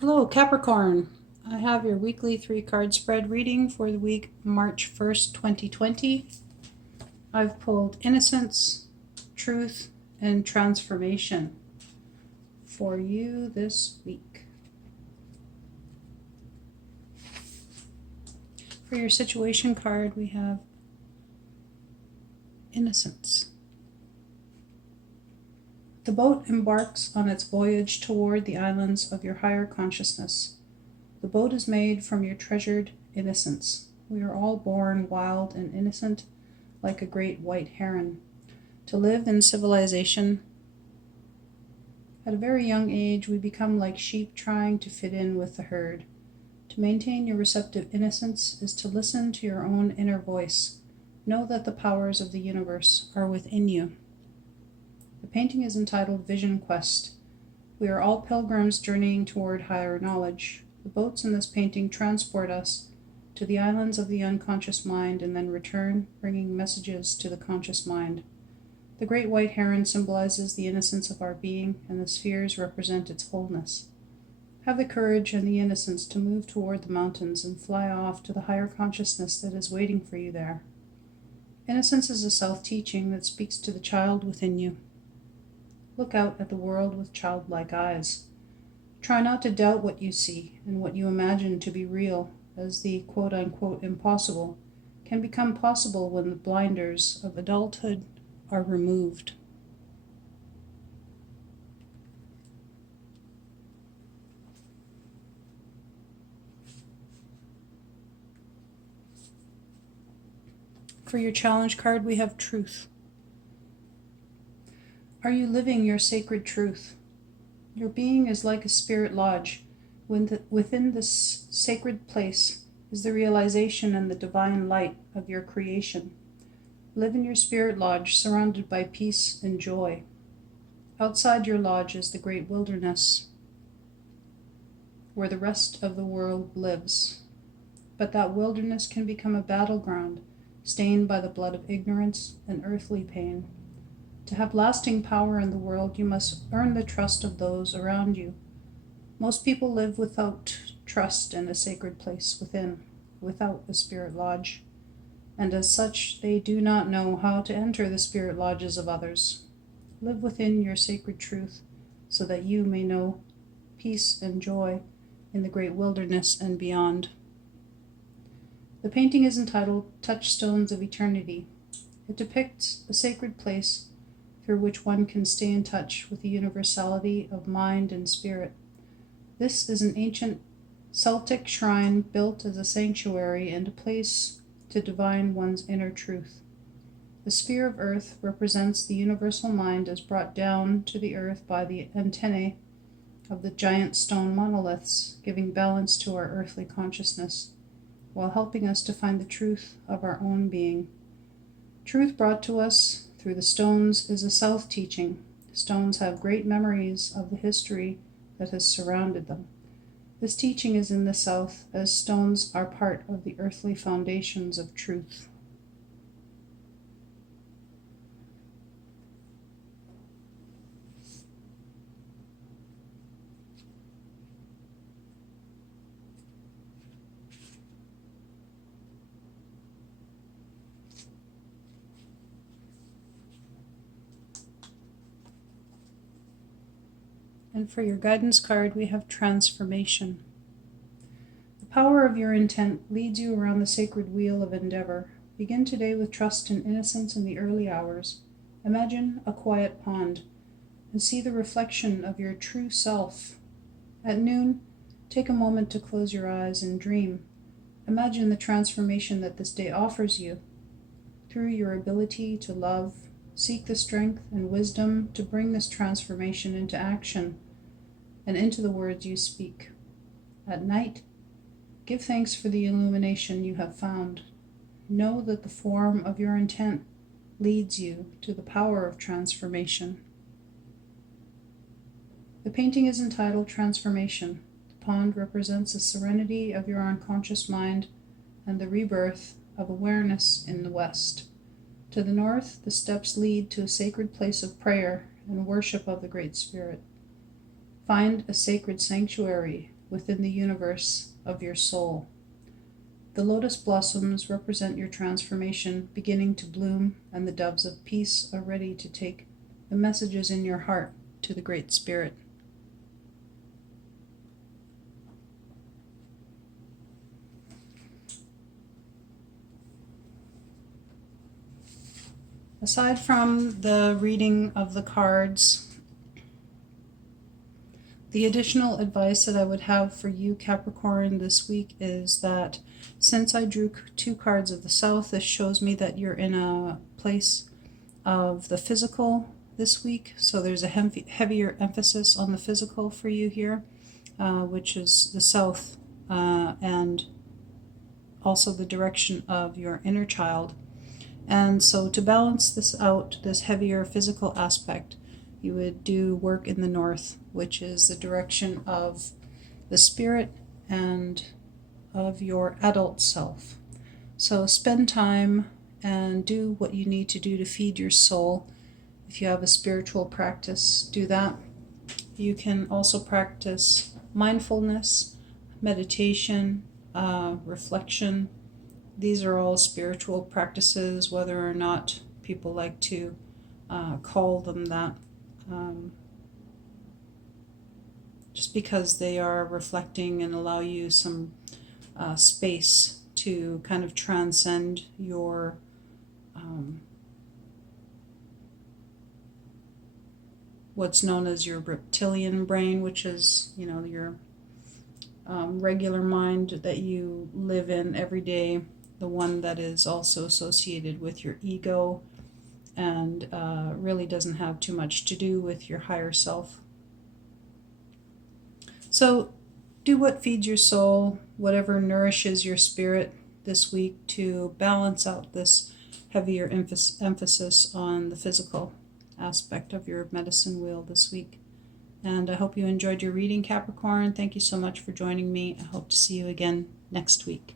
Hello, Capricorn. I have your weekly 3-card spread reading for the week March 1st, 2020. I've pulled Innocence, Truth, and Transformation for you this week. For your situation card, we have Innocence. The boat embarks on its voyage toward the islands of your higher consciousness. The boat is made from your treasured innocence. We are all born wild and innocent, like a great white heron. To live in civilization, at a very young age, we become like sheep trying to fit in with the herd. To maintain your receptive innocence is to listen to your own inner voice. Know that the powers of the universe are within you. The painting is entitled Vision Quest. We are all pilgrims journeying toward higher knowledge. The boats in this painting transport us to the islands of the unconscious mind and then return, bringing messages to the conscious mind. The great white heron symbolizes the innocence of our being, and the spheres represent its wholeness. Have the courage and the innocence to move toward the mountains and fly off to the higher consciousness that is waiting for you there. Innocence is a self-teaching that speaks to the child within you. Look out at the world with childlike eyes. Try not to doubt what you see and what you imagine to be real, as the quote-unquote impossible can become possible when the blinders of adulthood are removed. For your challenge card, we have Truth. Are you living your sacred truth? Your being is like a spirit lodge. Within this sacred place is the realization and the divine light of your creation. Live in your spirit lodge, surrounded by peace and joy. Outside your lodge is the great wilderness, where the rest of the world lives. But that wilderness can become a battleground, stained by the blood of ignorance and earthly pain. To have lasting power in the world, you must earn the trust of those around you. Most people live without trust in a sacred place within, without a spirit lodge, and as such, they do not know how to enter the spirit lodges of others. Live within your sacred truth, so that you may know peace and joy in the great wilderness and beyond. The painting is entitled Touchstones of Eternity. It depicts a sacred place through which one can stay in touch with the universality of mind and spirit. This is an ancient Celtic shrine built as a sanctuary and a place to divine one's inner truth. The sphere of earth represents the universal mind as brought down to the earth by the antennae of the giant stone monoliths, giving balance to our earthly consciousness, while helping us to find the truth of our own being. Truth brought to us through the stones is a self-teaching. Stones have great memories of the history that has surrounded them. This teaching is in the South, as stones are part of the earthly foundations of truth. And for your guidance card, we have Transformation. The power of your intent leads you around the sacred wheel of endeavor. Begin today with trust and innocence in the early hours. Imagine a quiet pond and see the reflection of your true self. At noon, take a moment to close your eyes and dream. Imagine the transformation that this day offers you. Through your ability to love, seek the strength and wisdom to bring this transformation into action and into the words you speak. At night, give thanks for the illumination you have found. Know that the form of your intent leads you to the power of transformation. The painting is entitled Transformation. The pond represents the serenity of your unconscious mind and the rebirth of awareness in the west. To the north, the steps lead to a sacred place of prayer and worship of the Great Spirit. Find a sacred sanctuary within the universe of your soul. The lotus blossoms represent your transformation beginning to bloom, and the doves of peace are ready to take the messages in your heart to the Great Spirit. Aside from the reading of the cards, the additional advice that I would have for you, Capricorn, this week is that since I drew 2 cards of the South, this shows me that you're in a place of the physical this week. So there's a heavier emphasis on the physical for you here, which is the South, and also the direction of your inner child. And so to balance this out, this heavier physical aspect, you would do work in the North, which is the direction of the spirit and of your adult self. So spend time and do what you need to do to feed your soul. If you have a spiritual practice, do that. You can also practice mindfulness, meditation, reflection. These are all spiritual practices, whether or not people like to call them that. Just because they are reflecting and allow you some space to kind of transcend your what's known as your reptilian brain, which is, your regular mind that you live in every day, the one that is also associated with your ego and really doesn't have too much to do with your higher self. So do what feeds your soul, whatever nourishes your spirit this week, to balance out this heavier emphasis on the physical aspect of your medicine wheel this week. And I hope you enjoyed your reading, Capricorn. Thank you so much for joining me. I hope to see you again next week.